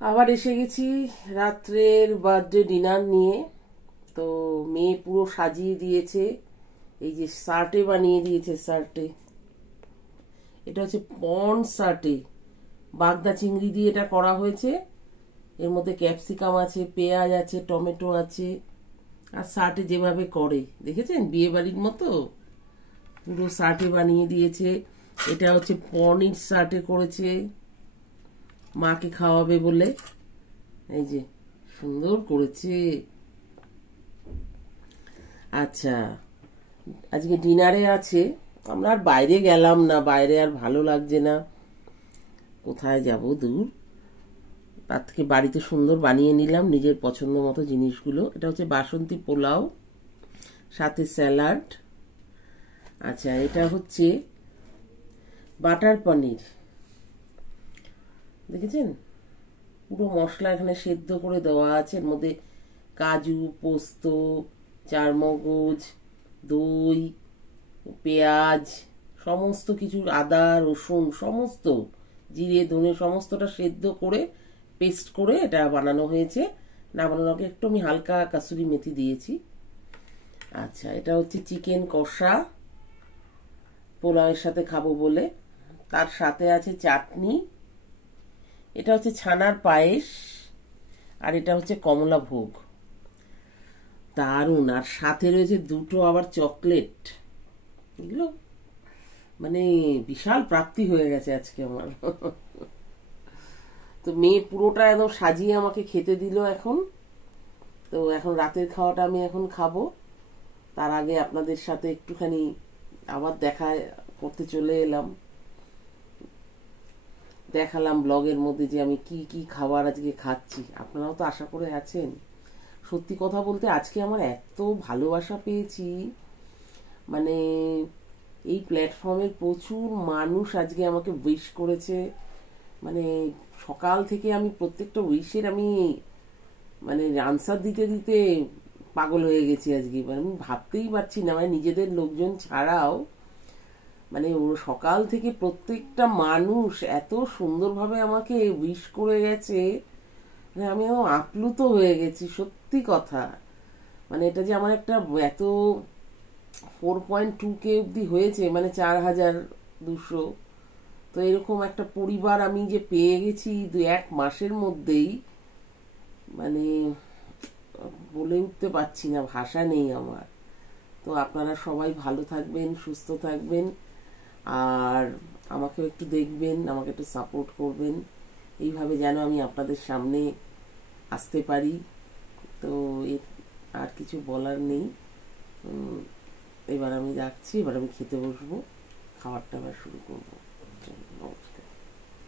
আবার এসে গেছি রাত্রের বার্থডে ডিনার নিয়ে। তো মেয়ে পুরো সাজিয়ে দিয়েছে, এই যে শার্টে বানিয়ে দিয়েছে। শার্টে এটা হচ্ছে পন্ড শার্টে বাগদা চিংড়ি দিয়ে এটা করা হয়েছে। এর মধ্যে ক্যাপসিকাম আছে, পেঁয়াজ আছে, টমেটো আছে। আর শার্টে যেভাবে করে দেখেছেন বিয়ে বাড়ির মতো পুরো শার্টে বানিয়ে দিয়েছে। এটা হচ্ছে পনির শার্টে করেছে মাকে খাওয়াবে বলে। এই যে সুন্দর করেছে। আচ্ছা, আজকে ডিনারে আছে। আমরা আর বাইরে গেলাম না, বাইরে আর ভালো লাগছে না, কোথায় যাব দূর। তার থেকে বাড়িতে সুন্দর বানিয়ে নিলাম নিজের পছন্দ মতো জিনিসগুলো। এটা হচ্ছে বাসন্তী পোলাও, সাথে স্যালাড। আচ্ছা, এটা হচ্ছে বাটার পনির, দেখেছেন পুরো মশলা এখানে সেদ্ধ করে দেওয়া আছে। এর মধ্যে কাজু, পোস্ত, চারমগজ, দই, পেঁয়াজ, সমস্ত কিছু, আদা রসুন সমস্ত, জিরে ধনে সমস্তটা সেদ্ধ করে পেস্ট করে এটা বানানো হয়েছে। নামানোর আগে একটু আমি হালকা কাসুরি মেথি দিয়েছি। আচ্ছা, এটা হচ্ছে চিকেন কষা, পোলাওয়ের সাথে খাবো বলে। তার সাথে আছে চাটনি। এটা হচ্ছে ছানার পায়েস, আর এটা হচ্ছে কমলা ভোগ। দারুণ। আর সাথে রয়েছে দুটো আবার চকলেট। এগুলো মানে বিশাল প্রাপ্তি হয়ে গেছে আজকে আমার। তো মেয়ে পুরোটা একদম সাজিয়ে আমাকে খেতে দিল এখন। তো এখন রাতের খাওয়াটা আমি এখন খাবো। তার আগে আপনাদের সাথে একটুখানি আবার দেখা করতে চলে এলাম। দেখালাম ব্লগের মধ্যে যে আমি কি কি খাবার আজকে খাচ্ছি। আপনারাও তো আশা করে আছেন। সত্যি কথা বলতে আজকে আমার এত ভালোবাসা পেয়েছি, মানে এই প্ল্যাটফর্মের প্রচুর মানুষ আজকে আমাকে উইশ করেছে। মানে সকাল থেকে আমি প্রত্যেকটা উইশের আমি মানে আনসার দিতে দিতে পাগল হয়ে গেছি আজকে। মানে আমি ভাবতেই পারছি না, মানে নিজেদের লোকজন ছাড়াও মানে ও সকাল থেকে প্রত্যেকটা মানুষ এত সুন্দরভাবে আমাকে উইশ করে গেছে। মানে আমি আপ্লুত হয়ে গেছি সত্যি কথা। মানে এটা যে আমার একটা এত 4.2K অব্দি হয়েছে, মানে 4200। তো এরকম একটা পরিবার আমি যে পেয়ে গেছি 1 মাসের মধ্যেই, মানে বলে উঠতে পারছি না, ভাষা নেই আমার। তো আপনারা সবাই ভালো থাকবেন, সুস্থ থাকবেন, আর আমাকেও একটু দেখবেন, আমাকে একটু সাপোর্ট করবেন, এইভাবে যেন আমি আপনাদের সামনে আসতে পারি। তো আর কিছু বলার নেই। এবার আমি রাখছি, এবার আমি খেতে বসবো, খাবারটা আবার শুরু করবো। নমস্কার।